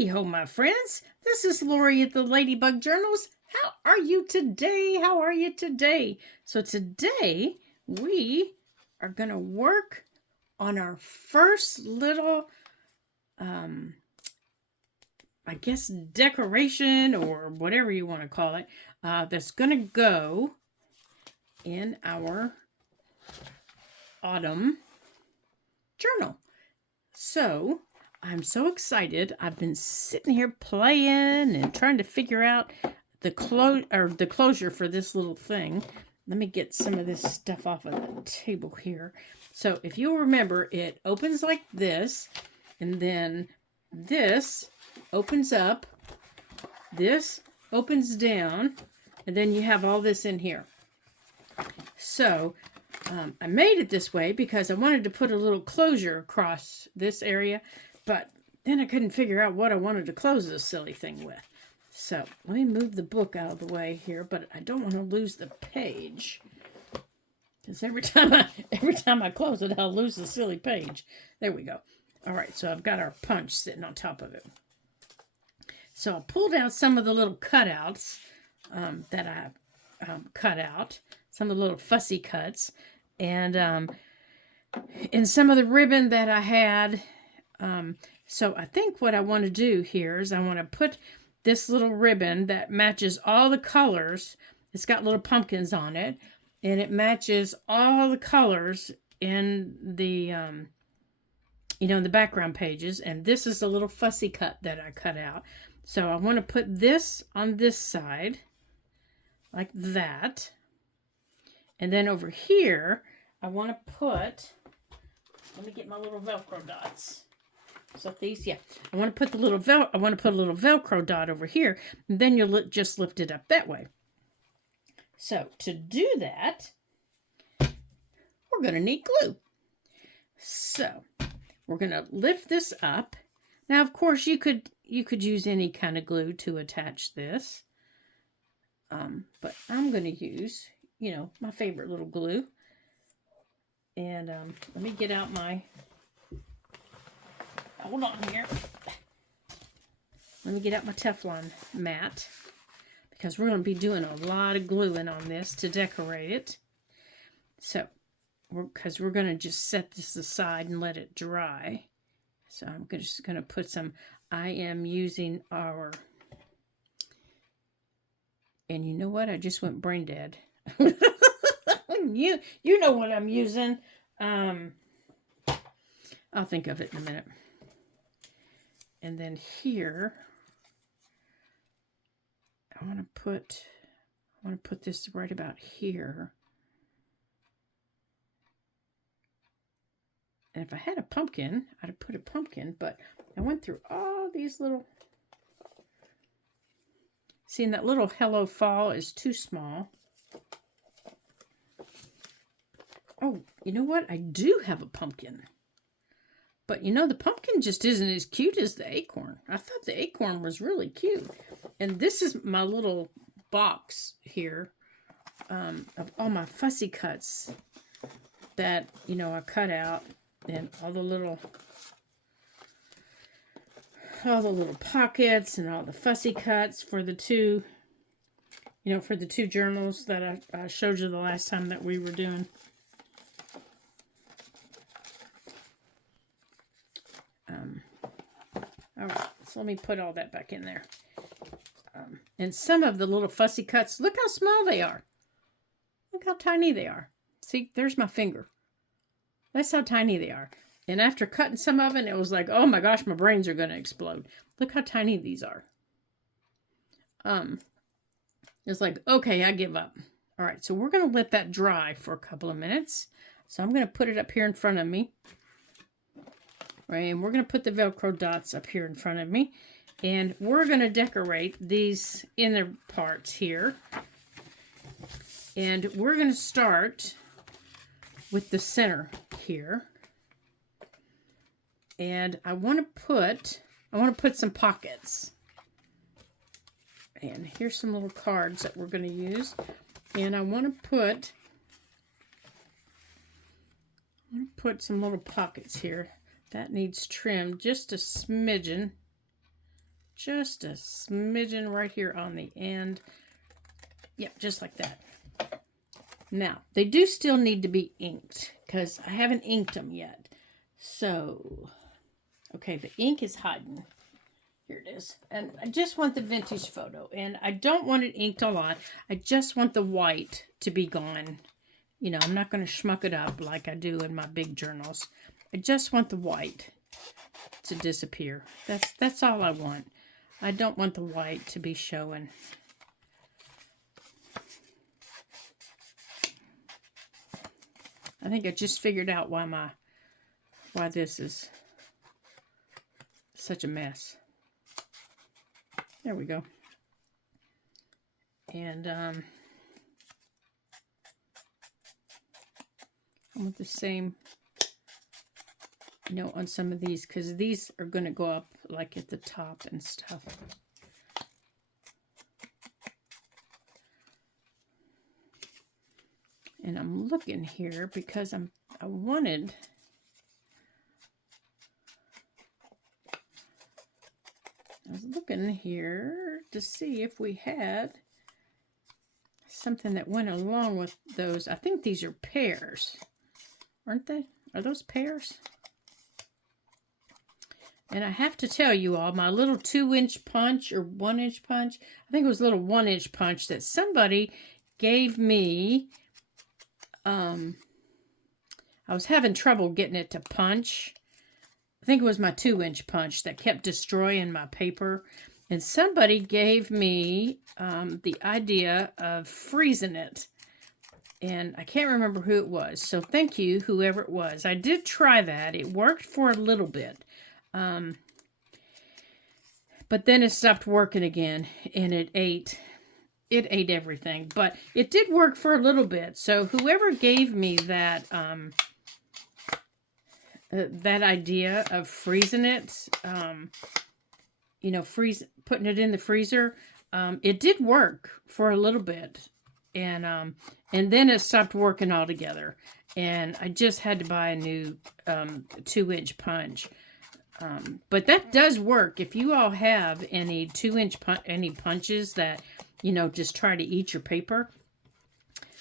Hey-ho, my friends. This is Lori at the Ladybug Journals. How are you today? How are you today? So today we are going to work on our first little, I guess, decoration or whatever you want to call it, that's going to go in our autumn journal. So I'm so excited. I've been sitting here playing and trying to figure out the closure for this little thing. Let me get some of this stuff off of the table here. So if you'll remember, it opens like this, and then this opens up, this opens down, and then you have all this in here. So I made it this way because I wanted to put a little closure across this area, but then I couldn't figure out what I wanted to close this silly thing with. So let me move the book out of the way here, but I don't want to lose the page, because every time I close it, I'll lose the silly page. There we go. All right, so I've got our punch sitting on top of it. So I pulled out some of the little cutouts that I cut out, some of the little fussy cuts, and some of the ribbon that I had. So I think what I want to do here is I want to put this little ribbon that matches all the colors. It's got little pumpkins on it, and it matches all the colors in the, in the background pages. And this is a little fussy cut that I cut out. So I want to put this on this side, like that. And then over here, I want to put, let me get my little Velcro dots. So these, yeah, I want to put a little Velcro dot over here, and then you'll just lift it up that way. So to do that, we're going to need glue. So we're going to lift this up. Now, of course, you could use any kind of glue to attach this, but I'm going to use, my favorite little glue. And let me get out my. Hold on here. Let me get out my Teflon mat, because we're going to be doing a lot of gluing on this to decorate it. So, because we're going to just set this aside and let it dry. So I'm just going to put some, I am using our, and you know what? I just went brain dead. You know what I'm using. I'll think of it in a minute. And then here, I want to put this right about here. And if I had a pumpkin, I'd have put a pumpkin, but I went through all these little, seeing that little Hello Fall is too small. Oh, you know what? I do have a pumpkin. But the pumpkin just isn't as cute as the acorn. I thought the acorn was really cute. And this is my little box here of all my fussy cuts that, I cut out. And all the little pockets and all the fussy cuts for the two, for the two journals that I showed you the last time that we were doing. All right, so let me put all that back in there. And some of the little fussy cuts, look how small they are. Look how tiny they are. See, there's my finger. That's how tiny they are. And after cutting some of it, it was like, oh my gosh, my brains are going to explode. Look how tiny these are. It's like, okay, I give up. All right, so we're going to let that dry for a couple of minutes. So I'm going to put it up here in front of me. Right, and we're going to put the Velcro dots up here in front of me. And we're going to decorate these inner parts here. And we're going to start with the center here. And I want to put some pockets. And here's some little cards that we're going to use. And I want to put some little pockets here. That needs trimmed just a smidgen. just a smidgen right here on the end. Yep, just like that. Now, they do still need to be inked because I haven't inked them yet. So, okay, the ink is hiding. Here it is. And I just want the vintage photo. And I don't want it inked a lot. I just want the white to be gone. You know, I'm not going to schmuck it up like I do in my big journals. I just want the white to disappear. That's all I want. I don't want the white to be showing. I think I just figured out why this is such a mess. There we go. And I want the same, you know, on some of these, because these are going to go up like at the top and stuff. And I'm looking here because I was looking here to see if we had something that went along with those. I think these are pears, aren't they? Are those pears? And I have to tell you all, my little 2-inch punch or 1-inch punch, I think it was a little 1-inch punch that somebody gave me. I was having trouble getting it to punch. I think it was my 2-inch punch that kept destroying my paper. And somebody gave me the idea of freezing it. And I can't remember who it was. So thank you, whoever it was. I did try that. It worked for a little bit. But then it stopped working again. And it ate everything. But it did work for a little bit. So whoever gave me that... that idea of freezing it, you know, putting it in the freezer, it did work for a little bit, and then it stopped working altogether, and I just had to buy a new 2-inch punch. But that does work. If you all have any 2-inch any punches that, you know, just try to eat your paper,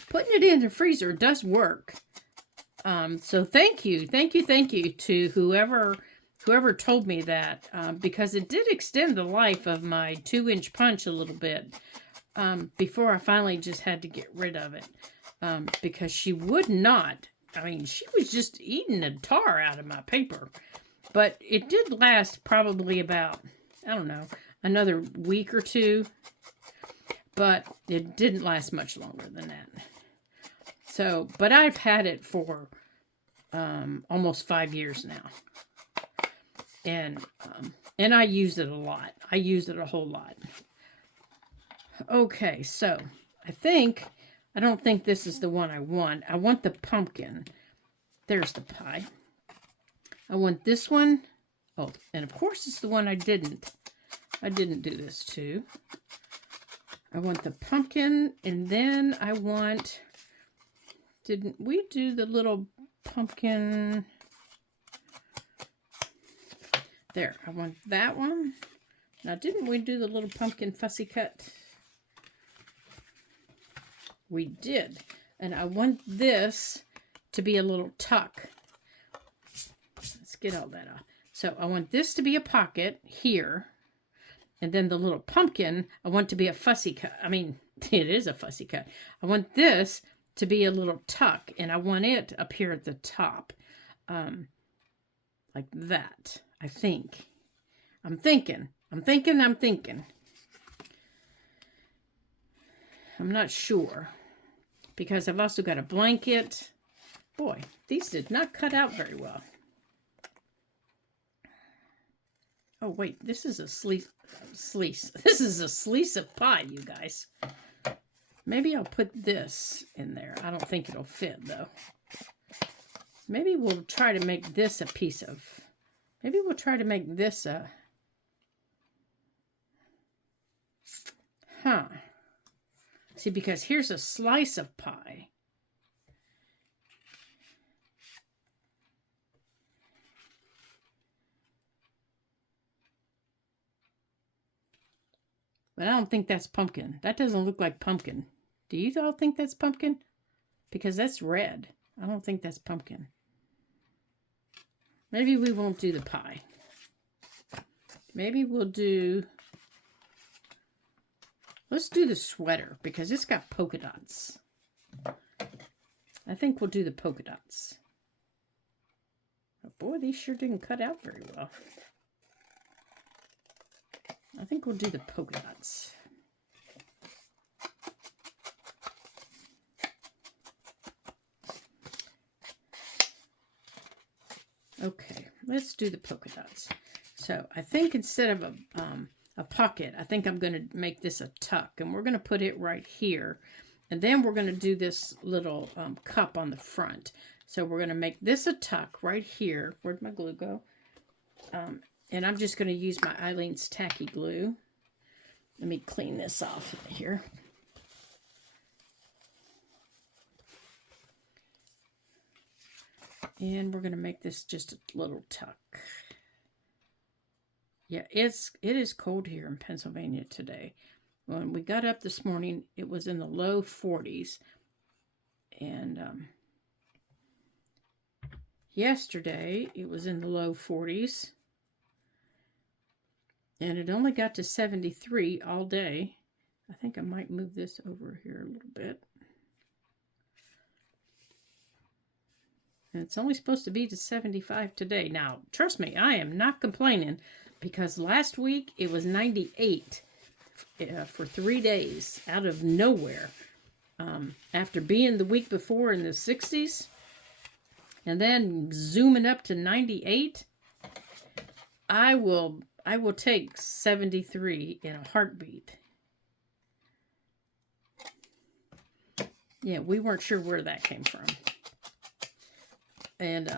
putting it in the freezer does work. So thank you to whoever told me that, because it did extend the life of my 2-inch punch a little bit, before I finally just had to get rid of it, because she would not, I mean, she was just eating the tar out of my paper, but it did last probably about, I don't know, another week or two, but it didn't last much longer than that. So, but I've had it for almost 5 years now, and I use it a lot. I use it a whole lot. Okay, so I don't think this is the one I want. I want the pumpkin. There's the pie. I want this one. Oh, and of course it's the one I didn't do this to. I want the pumpkin, and then I want... Didn't we do the little pumpkin? There, I want that one. Now, didn't we do the little pumpkin fussy cut? We did. And I want this to be a little tuck. Let's get all that off. So I want this to be a pocket here. And then the little pumpkin, I want to be a fussy cut. I mean, it is a fussy cut. I want this to be a little tuck, and I want it up here at the top, like that. I think. I'm thinking. I'm not sure, because I've also got a blanket. Boy, these did not cut out very well. Oh wait, this is a slice. This is a slice of pie, you guys. Maybe I'll put this in there. I don't think it'll fit, though. Maybe we'll try to make this a piece of... Maybe we'll try to make this a... Huh. See, because here's a slice of pie. But I don't think that's pumpkin. That doesn't look like pumpkin. Do you all think that's pumpkin? Because that's red. I don't think that's pumpkin. Maybe we won't do the pie. Maybe we'll do... Let's do the sweater because it's got polka dots. I think we'll do the polka dots. Oh boy, these sure didn't cut out very well. I think we'll do the polka dots. Okay, let's do the polka dots. So I think instead of a pocket, I think I'm going to make this a tuck. And we're going to put it right here. And then we're going to do this little cup on the front. So we're going to make this a tuck right here. Where'd my glue go? And I'm just going to use my Eileen's tacky glue. Let me clean this off here. And we're going to make this just a little tuck. Yeah, it is cold here in Pennsylvania today. When we got up this morning, it was in the low 40s. And yesterday, it was in the low 40s. And it only got to 73 all day. I think I might move this over here a little bit. And it's only supposed to be to 75 today. Now, trust me, I am not complaining because last week it was 98 for 3 days out of nowhere. After being the week before in the 60s and then zooming up to 98, I will take 73 in a heartbeat. Yeah, we weren't sure where that came from. And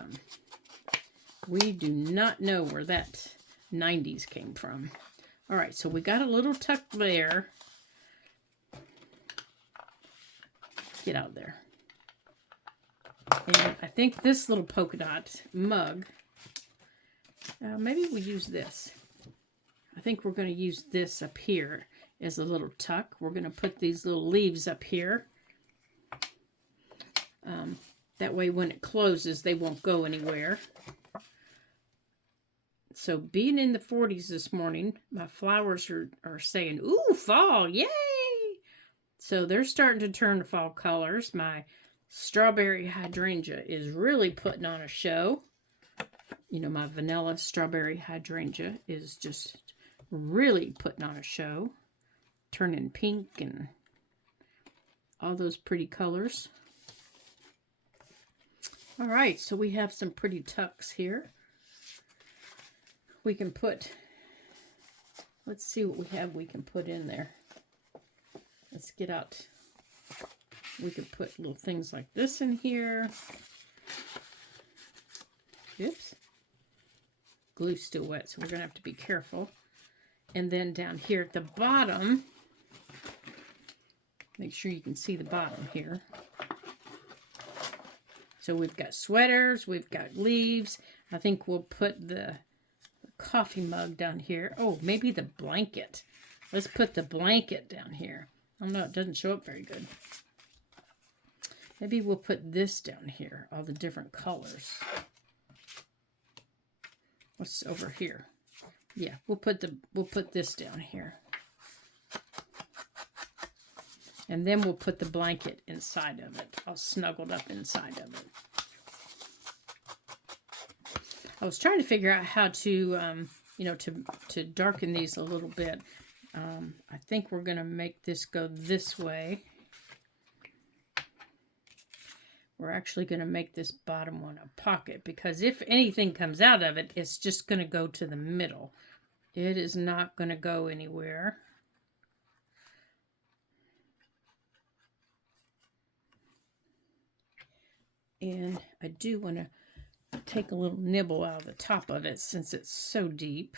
we do not know where that 90s came from. All right, so we got a little tuck there. Get out there. And I think this little polka dot mug, maybe we use this. I think we're going to use this up here as a little tuck. We're going to put these little leaves up here. That way when it closes, they won't go anywhere. So being in the 40s this morning, my flowers are saying, ooh, fall, yay! So they're starting to turn to fall colors. My strawberry hydrangea is really putting on a show. You know, my vanilla strawberry hydrangea is just really putting on a show. Turning pink and all those pretty colors. All right, so we have some pretty tucks here. We can put, let's see what we have we can put in there. Let's get out. We could put little things like this in here. Oops. Glue's still wet, so we're going to have to be careful. And then down here at the bottom, make sure you can see the bottom here. So we've got sweaters, we've got leaves. I think we'll put the coffee mug down here. Oh, maybe the blanket. Let's put the blanket down here. I don't know, it doesn't show up very good. Maybe we'll put this down here, all the different colors. What's over here? Yeah, we'll put this down here. And then we'll put the blanket inside of it, all snuggled up inside of it. I was trying to figure out how to, you know, to darken these a little bit. I think we're going to make this go this way. We're actually going to make this bottom one a pocket because if anything comes out of it, it's just going to go to the middle. It is not going to go anywhere. And I do want to take a little nibble out of the top of it since it's so deep.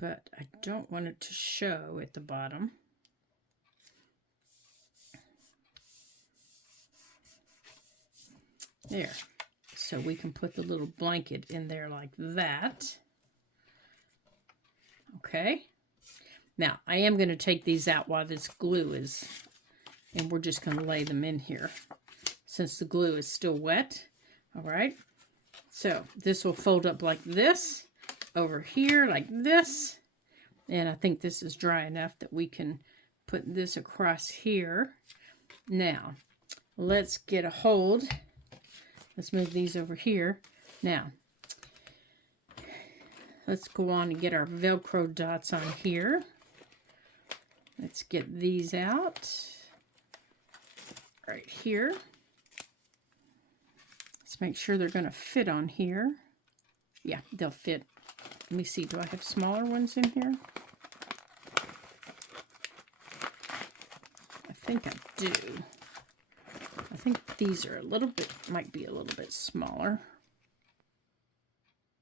But I don't want it to show at the bottom. There. So we can put the little blanket in there like that. Okay. Now, I am going to take these out while this glue is, and we're just going to lay them in here since the glue is still wet. All right. So this will fold up like this, over here like this. And I think this is dry enough that we can put this across here. Now, let's get a hold. Let's move these over here. Now, let's go on and get our Velcro dots on here. Let's get these out right here. Let's make sure they're going to fit on here. Yeah, they'll fit. Let me see, do I have smaller ones in here? I think I do. I think these are a little bit, might be a little bit smaller.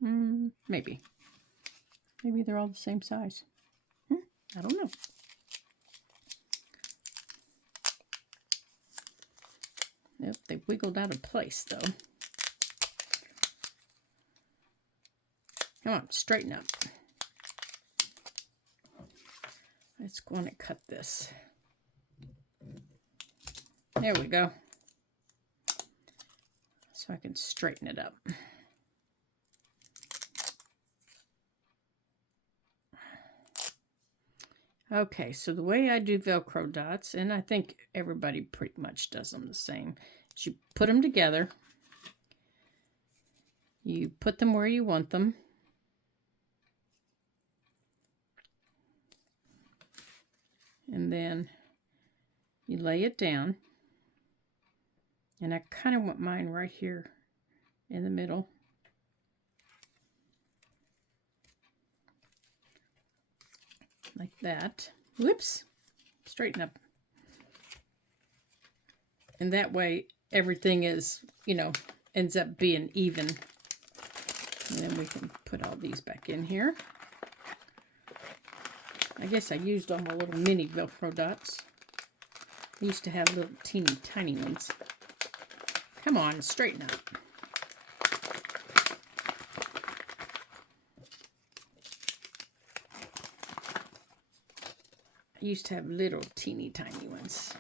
Maybe. Maybe they're all the same size. I don't know. Nope, they wiggled out of place though. Come on, straighten up. Let's go on and cut this. There we go. So I can straighten it up. Okay, so the way I do Velcro dots, and I think everybody pretty much does them the same, is you put them together. You put them where you want them. And then you lay it down. And I kind of want mine right here in the middle. Like that. Whoops. Straighten up. And that way everything is, you know, ends up being even. And then we can put all these back in here. I guess I used all my little mini Velcro dots. I used to have little teeny tiny ones. Come on, straighten up. I used to have little teeny tiny ones.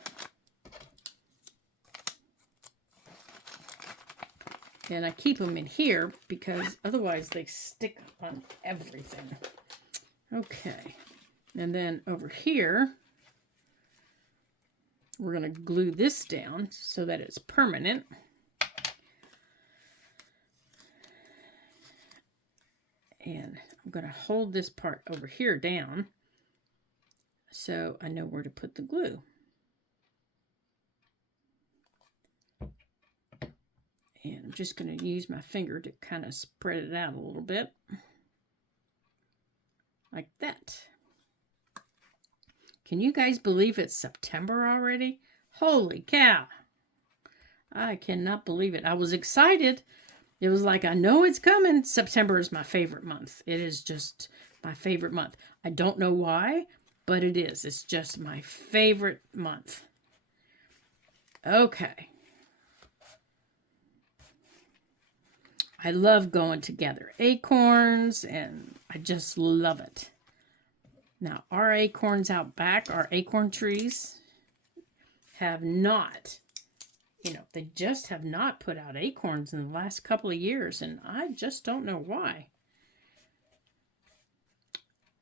And I keep them in here because otherwise they stick on everything. Okay. And then over here, we're going to glue this down so that it's permanent. And I'm going to hold this part over here down so I know where to put the glue. And I'm just going to use my finger to kind of spread it out a little bit. Like that. Can you guys believe it's September already? Holy cow. I cannot believe it. I was excited. It was like, I know it's coming. September is my favorite month. It is just my favorite month. I don't know why, but it is. It's just my favorite month. Okay. I love going to gather acorns, and I just love it. Now, our acorns out back, our acorn trees, have not, you know, they just have not put out acorns in the last couple of years, and I just don't know why.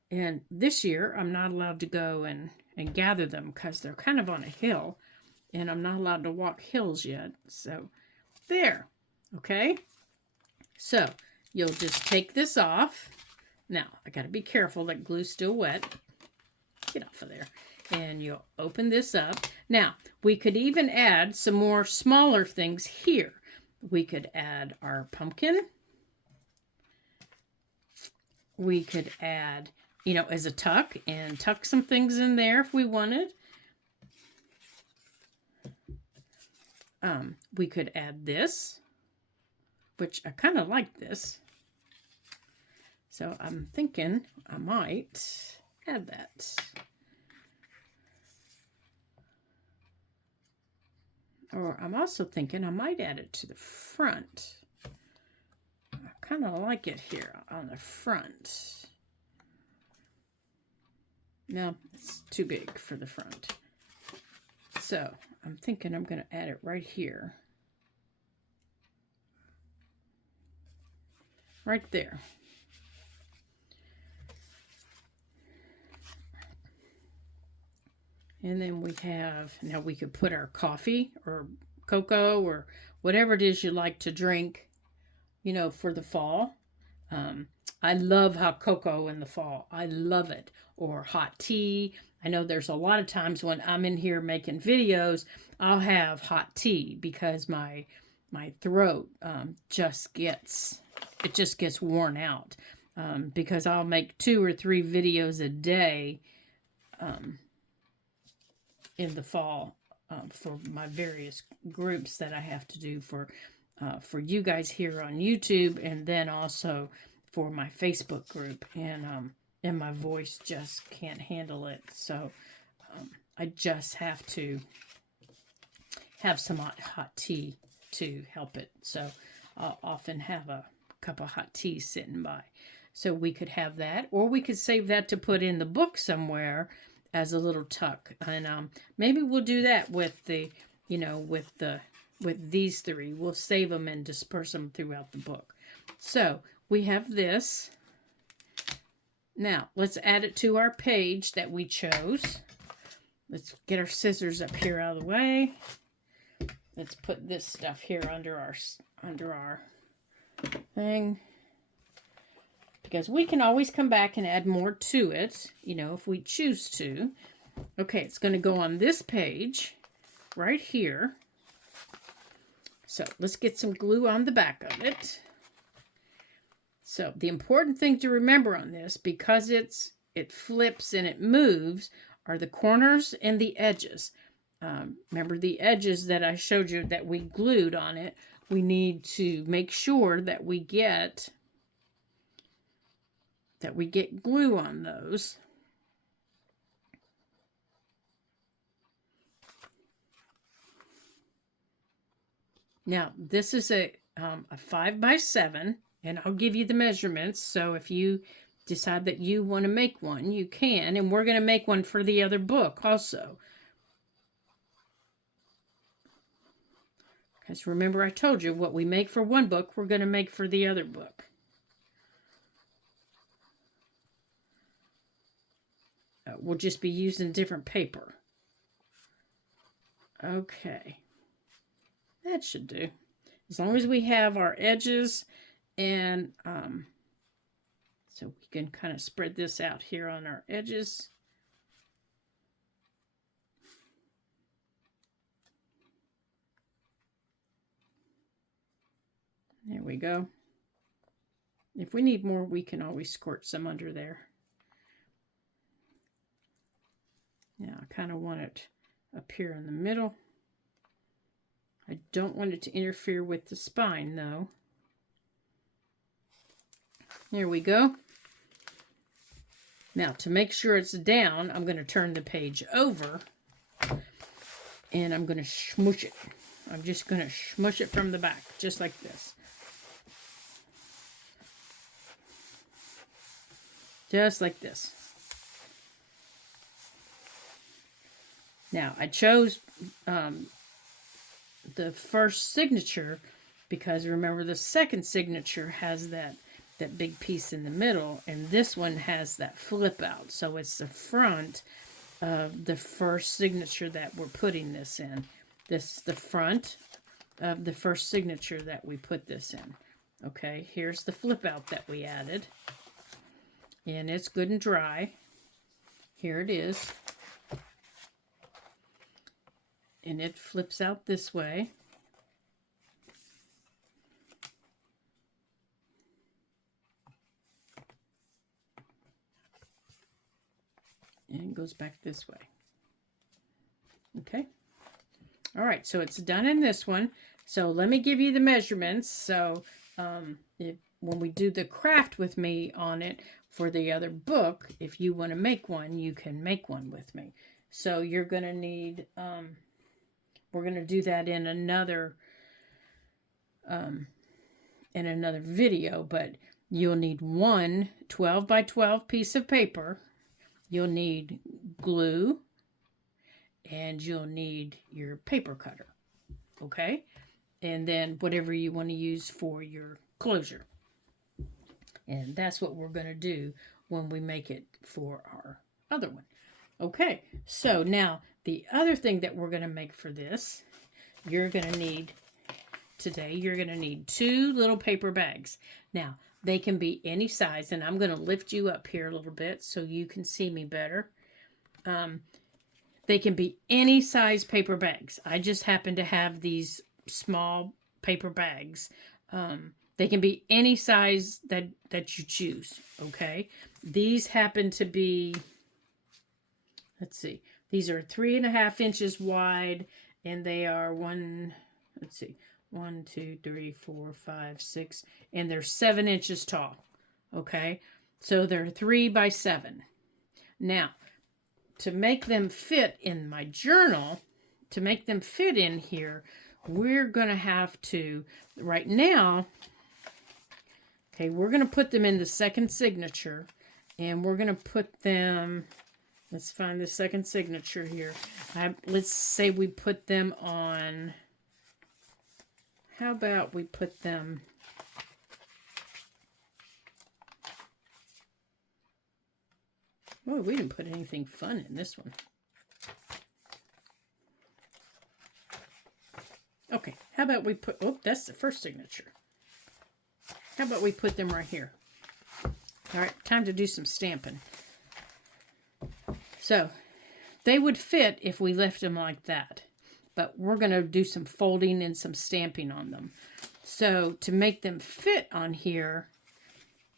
And this year, I'm not allowed to go and gather them because they're kind of on a hill, and I'm not allowed to walk hills yet. So, there, okay? So, you'll just take this off. Now, I got to be careful, that glue's still wet. Get off of there. And you'll open this up. Now, we could even add some more smaller things here. We could add our pumpkin. We could add, you know, as a tuck, and tuck some things in there if we wanted. We could add this, which I kind of like this. So I'm thinking I might add that. Or I'm also thinking I might add it to the front. kind of like it here on the front. No, it's too big for the front. So I'm thinking I'm going to add it right here. Right there. And then we have, now we could put our coffee or cocoa or whatever it is you like to drink, you know, for the fall. I love hot cocoa in the fall. I love it. Or hot tea. I know there's a lot of times when I'm in here making videos, I'll have hot tea because my throat just gets worn out. Because I'll make 2 or 3 videos a day in the fall for my various groups that I have to do for you guys here on YouTube, and then also for my Facebook group, and my voice just can't handle it, so I just have to have some hot tea to help it. So I'll often have a cup of hot tea sitting by, so we could have that, or we could save that to put in the book somewhere as a little tuck, and maybe we'll do that with the, you know, with these 3. We'll save them and disperse them throughout the book. So we have this. Now let's add it to our page that we chose. Let's get our scissors up here out of the way. Let's put this stuff here under our thing, because we can always come back and add more to it, you know, if we choose to. Okay, it's going to go on this page right here. So let's get some glue on the back of it. So the important thing to remember on this, because it flips and it moves, are the corners and the edges. Remember the edges that I showed you that we glued on it. We need to make sure that we get glue on those. Now, this is a 5 by 7, and I'll give you the measurements. So if you decide that you want to make one, you can. And we're going to make one for the other book also. Because remember, I told you what we make for one book, we're going to make for the other book. We'll just be using different paper. Okay. That should do. As long as we have our edges, and so we can kind of spread this out here on our edges. There we go. If we need more, we can always squirt some under there. Now I kind of want it up here in the middle. I don't want it to interfere with the spine though. There we go. Now to make sure it's down, I'm going to turn the page over and I'm going to smoosh it. I'm just going to smush it from the back, just like this. Just like this. Now, I chose the first signature because remember the second signature has that big piece in the middle, and this one has that flip out. So it's the front of the first signature that we're putting this in. This is the front of the first signature that we put this in. Okay, here's the flip out that we added. And it's good and dry. Here it is. And it flips out this way. And it goes back this way. Okay. All right, so it's done in this one. So let me give you the measurements. So when we do the craft with me on it for the other book, if you want to make one, you can make one with me. So you're going to need, we're going to do that in another in another video, but you'll need one 12 by 12 piece of paper. You'll need glue, and you'll need your paper cutter, okay? And then whatever you want to use for your closure. And that's what we're going to do when we make it for our other one. Okay, so now the other thing that we're going to make for this, you're going to need two little paper bags. Now, they can be any size, and I'm going to lift you up here a little bit so you can see me better. They can be any size paper bags. I just happen to have these small paper bags. They can be any size that you choose, okay? These happen to be, let's see, these are 3.5 inches wide, and they are 1, 2, 3, 4, 5, 6, and they're 7 inches tall, okay? So they're 3 by 7. Now, to make them fit in my journal, to make them fit in here, we're going to have to, right now, okay, we're going to put them in the second signature, and we're going to put them, let's find the second signature here. Let's say we put them on, how about we put them, oh, we didn't put anything fun in this one. Okay, how about we put, oh, that's the first signature. How about we put them right here? All right, time to do some stamping. So, they would fit if we left them like that. But we're going to do some folding and some stamping on them. So, to make them fit on here,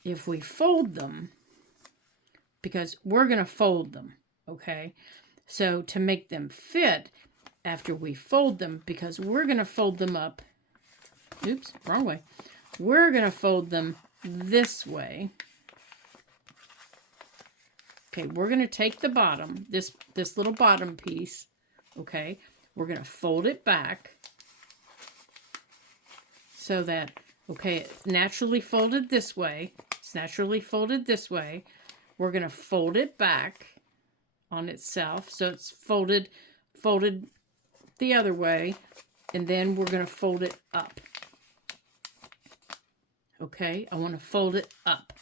if we fold them, because we're going to fold them, okay? So, to make them fit after we fold them, because we're going to fold them up, oops, wrong way. We're going to fold them this way. Okay, we're going to take the bottom, this little bottom piece, okay? We're going to fold it back so that, okay, it's naturally folded this way. It's naturally folded this way. We're going to fold it back on itself. So it's folded the other way. And then we're going to fold it up. Okay, I want to fold it up.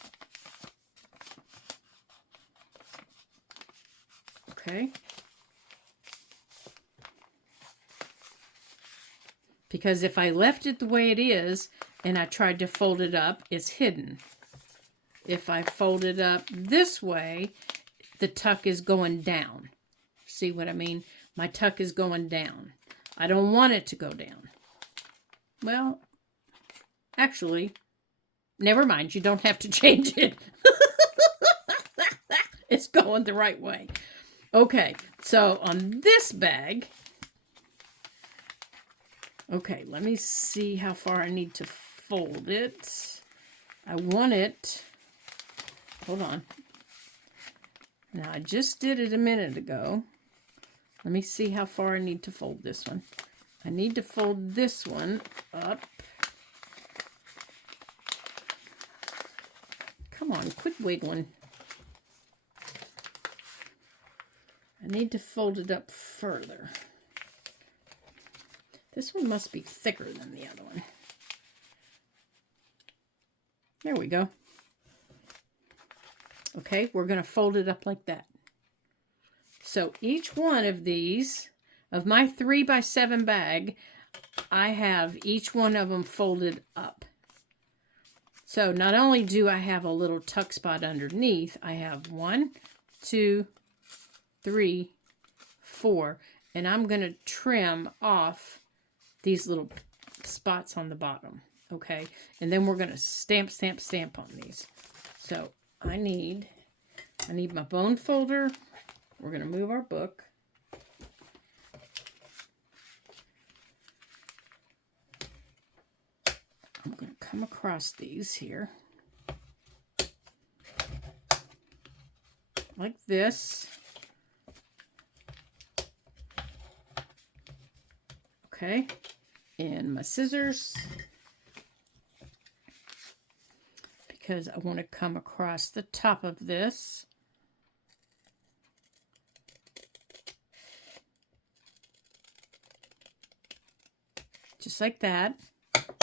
Okay. Because if I left it the way it is and I tried to fold it up, it's hidden. If I fold it up this way, the tuck is going down. See what I mean? My tuck is going down. I don't want it to go down. Well, actually, never mind. You don't have to change it. It's going the right way. Okay, so on this bag, okay, let me see how far I need to fold it. I want it, hold on. Now, I just did it a minute ago. Let me see how far I need to fold this one. I need to fold this one up. Come on, quit wiggling. I need to fold it up further. This one must be thicker than the other one. There we go. Okay, we're going to fold it up like that. So each one of these, of my 3 by 7 bag, I have each one of them folded up. So not only do I have a little tuck spot underneath, I have 1, 2, 3, 4, and I'm going to trim off these little spots on the bottom, okay? And then we're going to stamp, stamp, stamp on these. So I need my bone folder. We're going to move our book. I'm going to come across these here. Like this. Okay. And my scissors. because I want to come across the top of this. Just like that.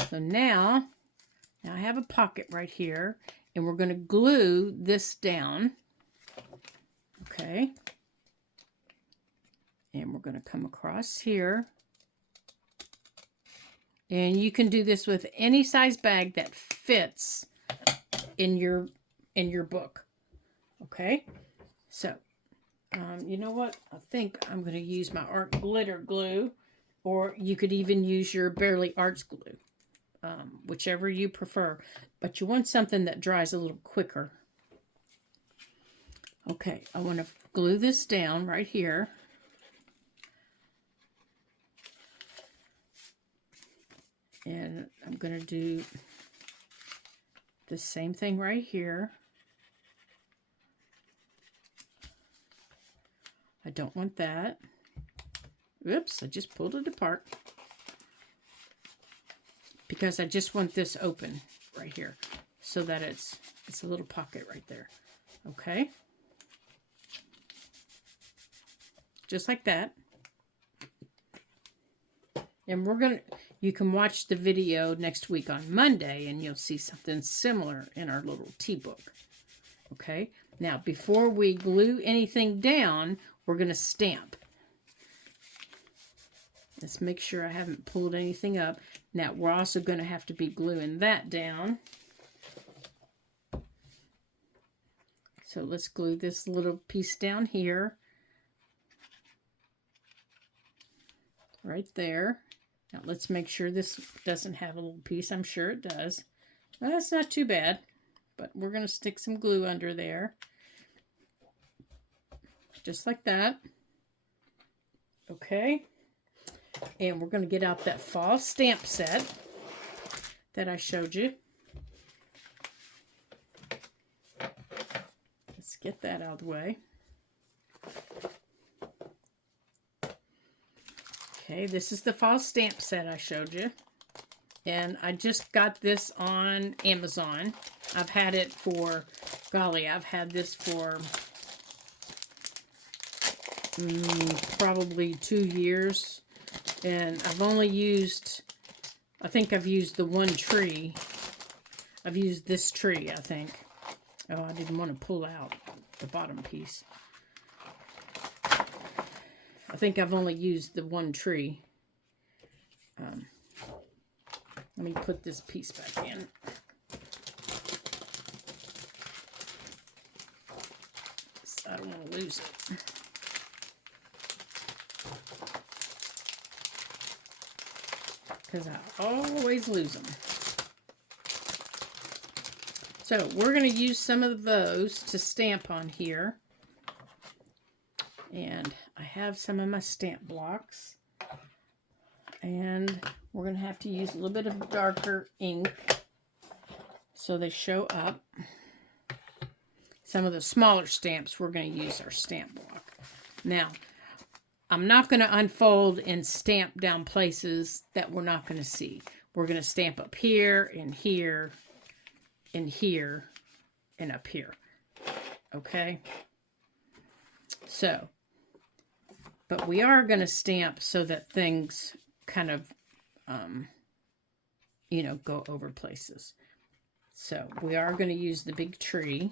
So now I have a pocket right here, and we're going to glue this down. Okay. And we're going to come across here. And you can do this with any size bag that fits in your book. Okay. So, you know what? I think I'm going to use my art glitter glue, or you could even use your Barely Arts glue, whichever you prefer. But you want something that dries a little quicker. Okay, I want to glue this down right here. And I'm going to do the same thing right here. I don't want that. Oops, I just pulled it apart. Because I just want this open right here so that it's a little pocket right there. Okay. Just like that. And you can watch the video next week on Monday and you'll see something similar in our little tea book. Okay. Now, before we glue anything down, we're going to stamp. Let's make sure I haven't pulled anything up. Now, we're also going to have to be gluing that down. So let's glue this little piece down here. Right there. Now, let's make sure this doesn't have a little piece. I'm sure it does. Well, that's not too bad. But we're going to stick some glue under there. Just like that. Okay. And we're going to get out that fall stamp set that I showed you. Let's get that out of the way. Okay, this is the fall stamp set I showed you. And I just got this on Amazon. I've had it for, golly, I've had this for probably 2 years. And I've only used, I think I've used the one tree. I've used this tree, I think. Oh, I didn't want to pull out the bottom piece. I think I've only used the one tree. Let me put this piece back in. I don't want to lose it. Because I always lose them. So we're going to use some of those to stamp on here. And I have some of my stamp blocks. And we're going to have to use a little bit of darker ink so they show up. Some of the smaller stamps, we're going to use our stamp block. Now, I'm not going to unfold and stamp down places that we're not going to see. We're going to stamp up here and here and here and up here. Okay? So, but we are going to stamp so that things kind of, you know, go over places. So we are going to use the big tree.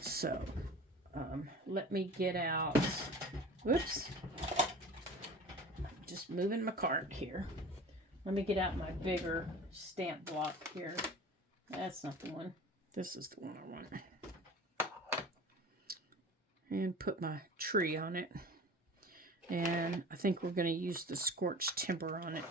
So let me get out, whoops, just moving my cart here. Let me get out my bigger stamp block here. That's not the one. This is the one I want. And put my tree on it. And I think we're going to use the scorched timber on it.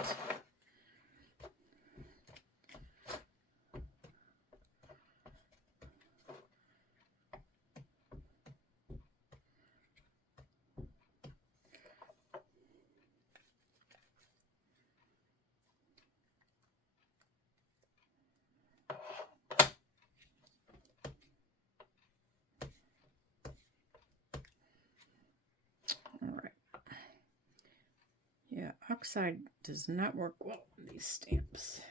Oxide does not work well on these stamps.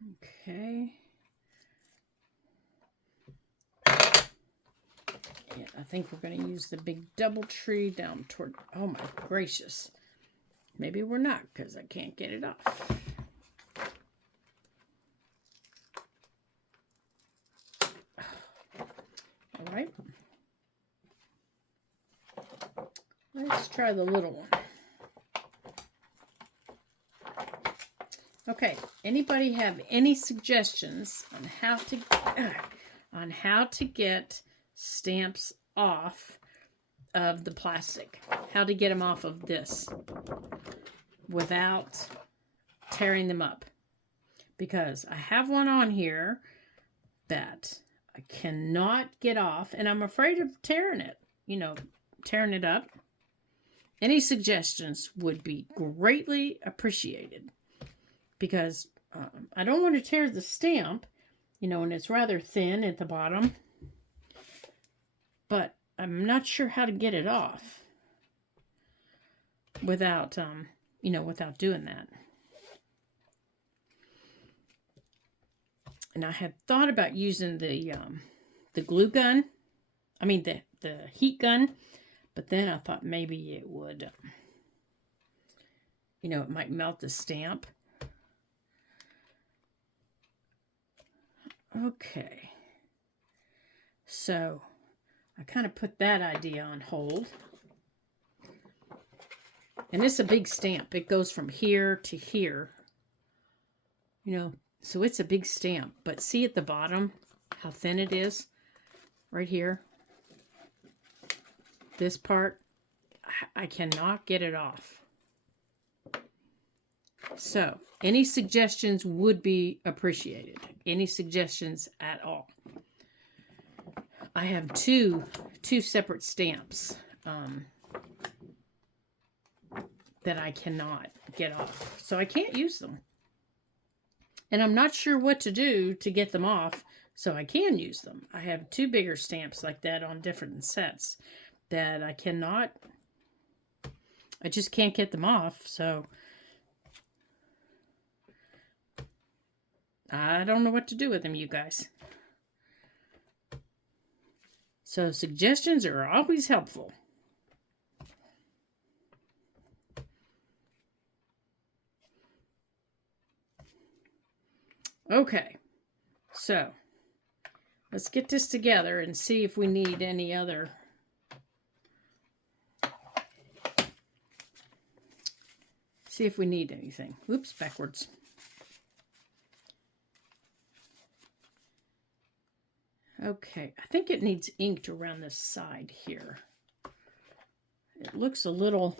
Okay. Yeah, I think we're going to use the big double tree down toward, oh my gracious. Maybe we're not because I can't get it off. All right. Let's try the little one. Okay, anybody have any suggestions on how to get stamps off of the plastic? How to get them off of this without tearing them up? Because I have one on here that I cannot get off, and I'm afraid of tearing it, tearing it up. Any suggestions would be greatly appreciated, because I don't want to tear the stamp, and it's rather thin at the bottom, but I'm not sure how to get it off without, without doing that. And I had thought about using the glue gun, the heat gun, but then I thought maybe it would, it might melt the stamp. Okay, so I kind of put that idea on hold. And it's a big stamp. It goes from here to here, so it's a big stamp. But see at the bottom how thin it is right here? This part, I cannot get it off. So any suggestions would be appreciated. Any suggestions at all. I have two separate stamps that I cannot get off. So I can't use them. And I'm not sure what to do to get them off so I can use them. I have two bigger stamps like that on different sets that I just can't get them off. So I don't know what to do with them, you guys. So suggestions are always helpful. Okay, so let's get this together and see if we need any other. See if we need anything. Oops, backwards. Okay, I think it needs inked around this side here. It looks a little...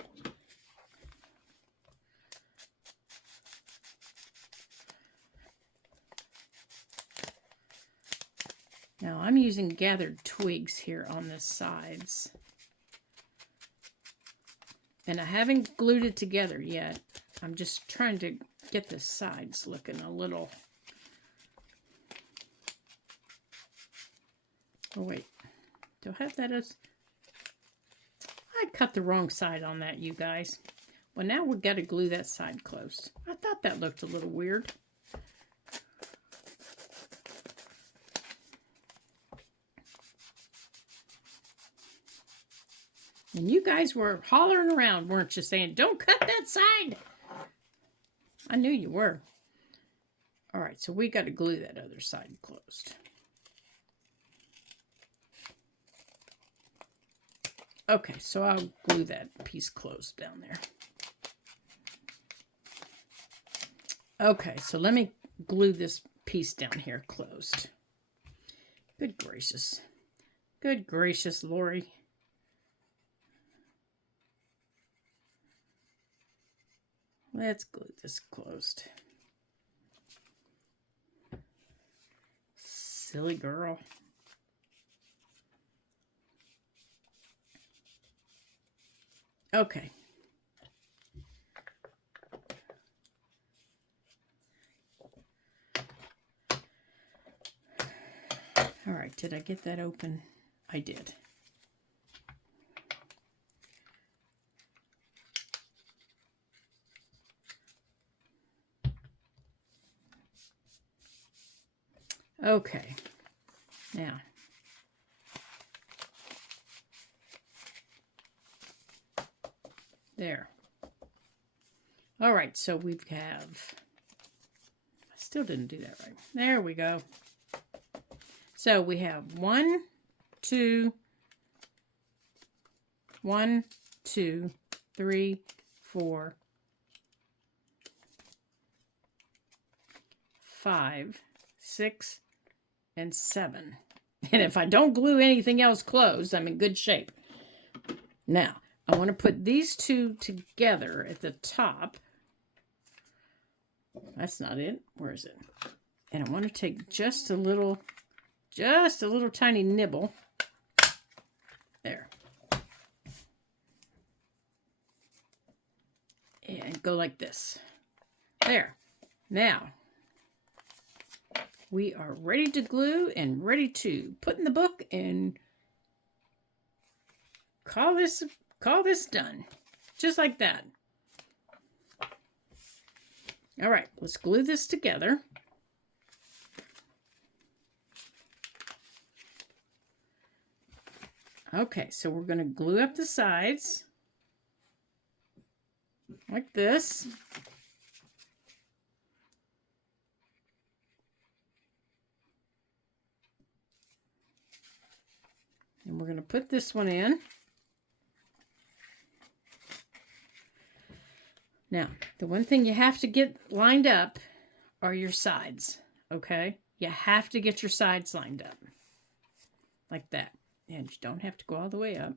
Now I'm using gathered twigs here on the sides. And I haven't glued it together yet. I'm just trying to get the sides looking a little... Oh wait, do I have that as... I cut the wrong side on that, you guys. Well, now we've got to glue that side closed. I thought that looked a little weird. And you guys were hollering around, weren't you, saying, don't cut that side? I knew you were. All right, so we got to glue that other side closed. Okay, so I'll glue that piece closed down there. Okay, so let me glue this piece down here closed. Good gracious. Good gracious, Lori. Let's glue this closed. Silly girl. Okay. All right, did I get that open? I did. Okay. Now. There. All right, so we have, I still didn't do that right. There we go. So we have 1, 2, 1, 2, 3, 4, 5, 6, and 7. And if I don't glue anything else closed, I'm in good shape. Now, I want to put these two together at the top. That's not it. Where is it? And I want to take just a little tiny nibble. There. And go like this. There. Now, we are ready to glue and ready to put in the book and call this done. Just like that. All right, let's glue this together. Okay, so we're going to glue up the sides like this. And we're going to put this one in. Now, the one thing you have to get lined up are your sides, okay? You have to get your sides lined up like that. And you don't have to go all the way up,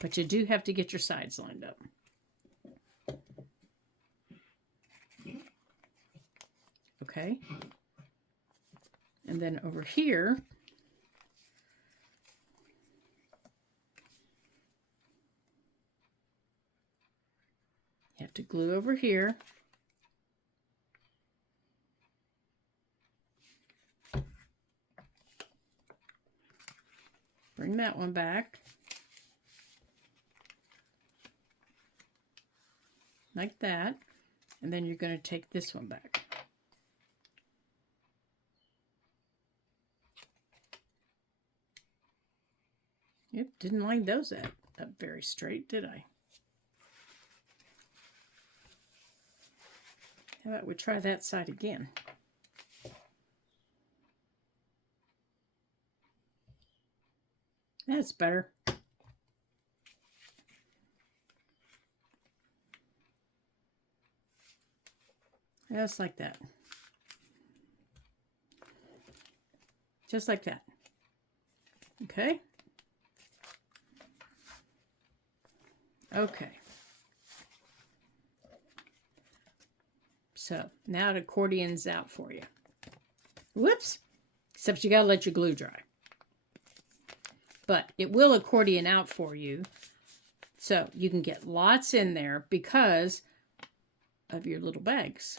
but you do have to get your sides lined up. Okay? And then over here, you have to glue over here. Bring that one back. Like that. And then you're going to take this one back. Yep, didn't line those up very straight, did I? How about we try that side again? That's better. Just like that. Just like that. Okay? Okay. So, now the accordion's out for you. Whoops! Except you gotta let your glue dry. But it will accordion out for you. So, you can get lots in there because of your little bags.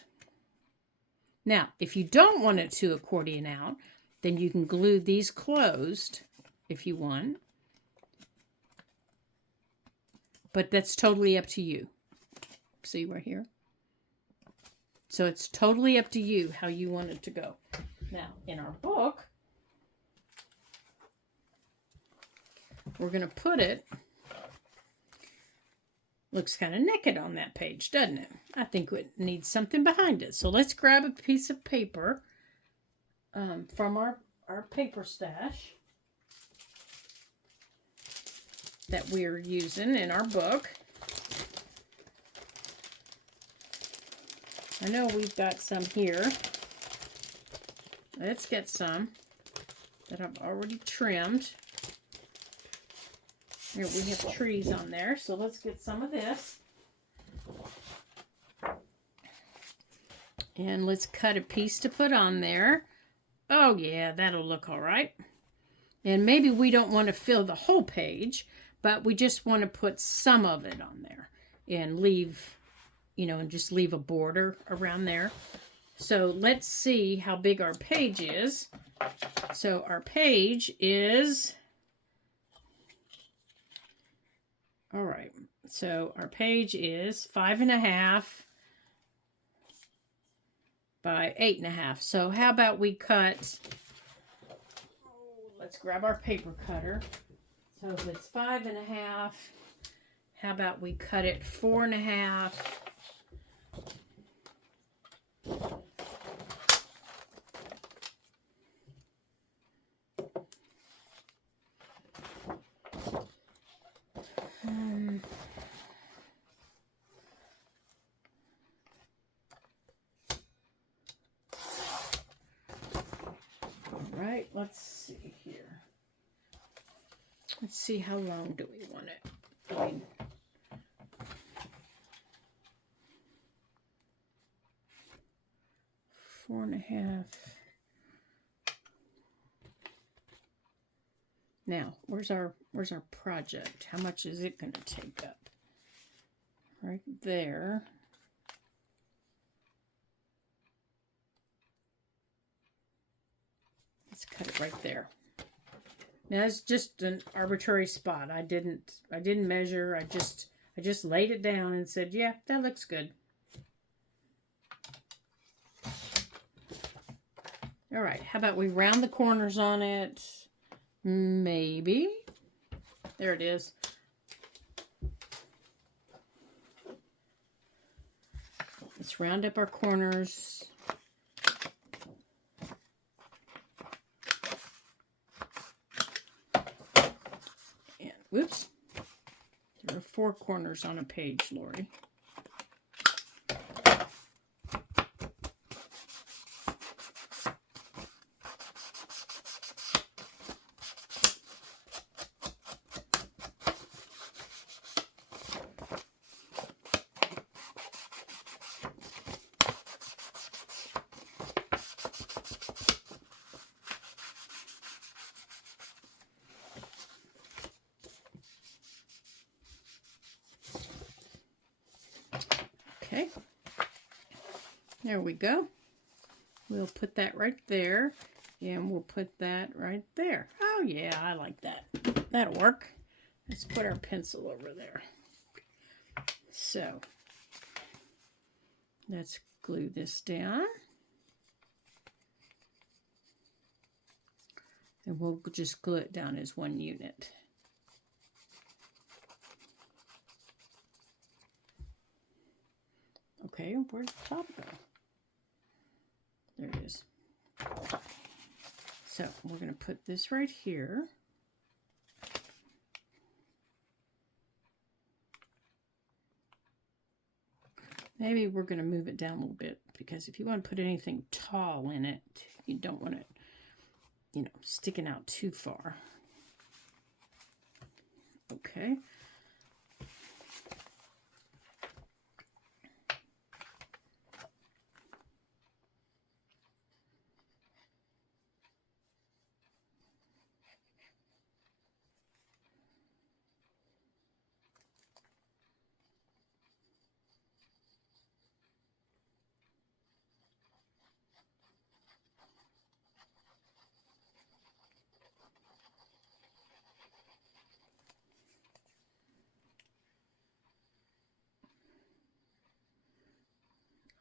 Now, if you don't want it to accordion out, then you can glue these closed if you want. But that's totally up to you. See right here? So it's totally up to you how you want it to go. Now, in our book, we're going to put it, looks kind of naked on that page, doesn't it? I think it needs something behind it. So let's grab a piece of paper from our paper stash that we're using in our book. I know we've got some here. Let's get some that I've already trimmed. Here we have trees on there, so let's get some of this. And let's cut a piece to put on there. Oh yeah, that'll look all right. And maybe we don't want to fill the whole page, but we just want to put some of it on there and leave, you know, and just leave a border around there. So let's see how big our page is. So our page is, all right, so our page is 5.5 by 8.5. So how about we cut, let's grab our paper cutter. So if it's 5.5, how about we cut it 4.5? All right, let's see here. Let's see, how long do we want it? I mean, four and a half. Now, where's our project? How much is it going to take up? Right there. Let's cut it right there. Now it's just an arbitrary spot. I didn't measure. I just laid it down and said, yeah, that looks good. All right, how about we round the corners on it? Maybe. There it is. Let's round up our corners. And whoops. There are 4 corners on a page, Lori. Okay, there we go. We'll put that right there, and we'll put that right there. Oh yeah, I like that. That'll work. Let's put our pencil over there. So, let's glue this down. And we'll just glue it down as one unit. Okay, where's the top go? There it is. So we're going to put this right here. Maybe we're going to move it down a little bit, because if you want to put anything tall in it, you don't want it, you know, sticking out too far. Okay.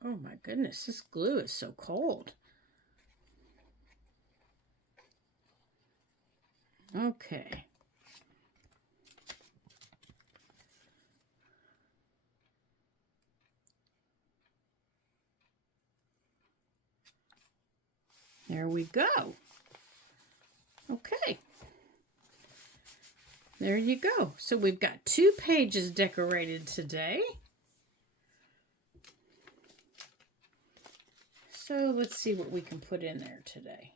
Oh my goodness, this glue is so cold. Okay. There we go. Okay. There you go. So we've got 2 pages decorated today. So let's see what we can put in there today.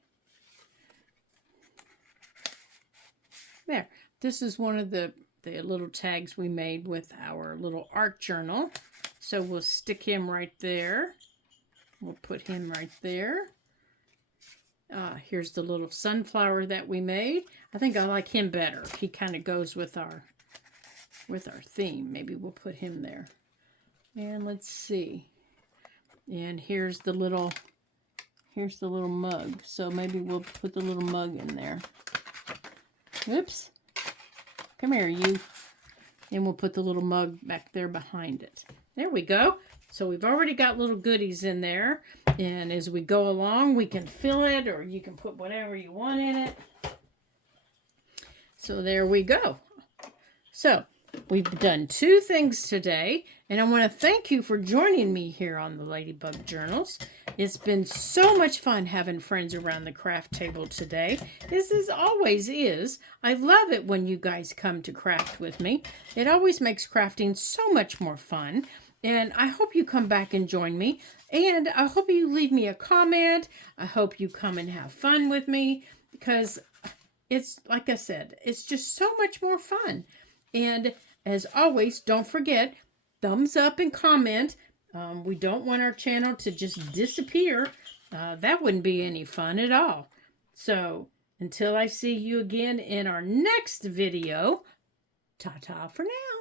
There. This is one of the little tags we made with our little art journal. So we'll stick him right there. We'll put him right there. Here's the little sunflower that we made. I think I like him better. He kind of goes with our theme. Maybe we'll put him there. And let's see. And here's the little mug. So maybe we'll put the little mug in there. Oops. Come here, you. And we'll put the little mug back there behind it. There we go. So we've already got little goodies in there. And as we go along, we can fill it, or you can put whatever you want in it. So there we go. So we've done 2 things today, and I want to thank you for joining me here on the Ladybug Journals. It's been so much fun having friends around the craft table today. This always is. I love it when you guys come to craft with me. It always makes crafting so much more fun. And I hope you come back and join me. And I hope you leave me a comment. I hope you come and have fun with me, because it's, like I said, it's just so much more fun. And as always, don't forget, thumbs up and comment. We don't want our channel to just disappear. That wouldn't be any fun at all. So until I see you again in our next video, ta-ta for now.